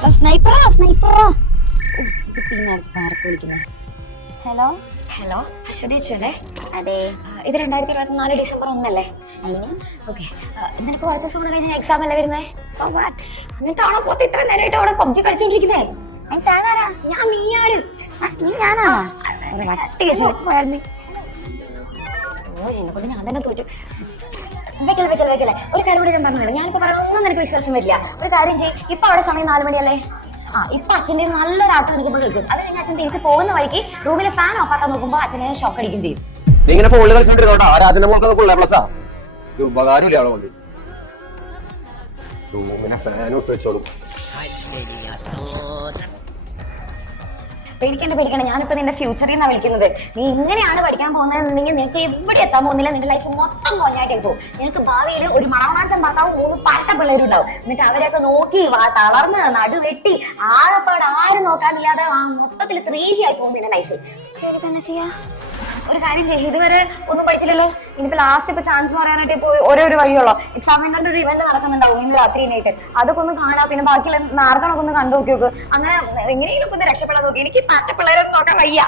സ്നൈപ്പറാ സ്നൈപ്പറാ. പിന്നെ ആർക്ക് വിളിക്കുന്നത്? Hello hello, Aswathy അല്ലേ? അതെ. ഇത് 2024 ഡിസംബർ 1 അല്ലെങ്കിൽ ഓക്കെ. നിനക്ക് കുറച്ച് ദിവസം കൂടെ കഴിഞ്ഞ എക്സാം അല്ലേ വരുന്നേ? എന്നിട്ടാണോ പോത്ത് ഇത്ര നേരമായിട്ട് അവിടെ പബ്ജി കളിച്ചോണ്ടിരിക്കുന്നേ? താനാരാ? ഞാൻ നീയാണ്. നീ ഞാനാ? പോയായിരുന്നു. ഓ, എന്നെക്കൊണ്ട് ഞാൻ തന്നെ തോറ്റു. വെക്കല്ലേ. ഒരു കാര്യം കൂടി ഞാൻ പറഞ്ഞില്ല. ഞാനിപ്പോ പറഞ്ഞൊന്നും നിനക്ക് വിശ്വാസം വരില്ല. ഒരു കാര്യം ചെയ്യും. ഇപ്പൊ അവിടെ സമയം 4 മണിയല്ലേ? ഇപ്പൊ അച്ഛൻ്റെ നല്ലൊരു ആട്ടം നിൽക്കുമ്പോൾ കേൾക്കും. അത് കഴിഞ്ഞ് അച്ഛൻ തിരിച്ച് പോകുന്ന വഴിക്ക് റൂമിലെ ഫാൻ ഓഫ് ആക്കാൻ നോക്കുമ്പോൾ അച്ഛനെ ഷോക്ക് അടിക്കും ചെയ്യും. നീ ഇങ്ങനെ ഫോണിൽ കളിച്ചോണ്ടിരുന്നോട്ടാ. ആരാധന പ്ലസാ ഉപകാരമില്ല അവളെ കൊണ്ട്. ഇങ്ങനെ ഫാൻ ഇട്ട് വെച്ചോളൂ. പേടിക്കണ്ട. ഞാനിപ്പോ നിന്റെ ഫ്യൂച്ചറിൽ നിന്നാണ് വിളിക്കുന്നത്. നീ ഇങ്ങനെയാണ് പഠിക്കാൻ പോകുന്നതെന്നുണ്ടെങ്കിൽ നിനക്ക് എവിടെ എത്താൻ പോകുന്നില്ല. നിന്റെ ലൈഫ് മൊത്തം കൊഞ്ഞാട്ടേ പോകും. നിനക്ക് ഭാവിയിൽ ഒരു മണവാഞ്ചൻ ഭർത്താവും 3 പാട്ട പിള്ളേരുണ്ടാവും. എന്നിട്ട് അവരെയൊക്കെ നോക്കി തളർന്ന് നടുവെട്ടി ആകെപ്പാട് ആരും നോക്കാനില്ലാതെ മൊത്തത്തിൽ 3G ആയി പോകും നിന്റെ ലൈഫ്. പേടിപ്പോ എന്നാ ചെയ്യാ? ഒരു കാര്യം ചെയ്യും. ഇതുവരെ ഒന്നും പഠിച്ചില്ലല്ലോ. ഇനിയിപ്പോ ലാസ്റ്റ് ഇപ്പൊ ചാൻസ് പറയാനായിട്ട് ഇപ്പൊ ഒരു വഴിയുള്ളൂ. എക്സാമിന്റെ ഒരു ഇവന്റ് നടക്കുന്നുണ്ടാവും ഇന്ന് രാത്രിയായിട്ട്. അതൊക്കെ ഒന്ന് കാണാം. പിന്നെ ബാക്കിയുള്ള മാരത്തോണൊക്കെ ഒന്ന് കണ്ടു നോക്കി നോക്ക്. അങ്ങനെ എങ്ങനെയെങ്കിലും ഒന്ന് രക്ഷപ്പെടാൻ നോക്കി. എനിക്ക് പാറ്റ പിള്ളേരെ നോക്കാൻ വയ്യ.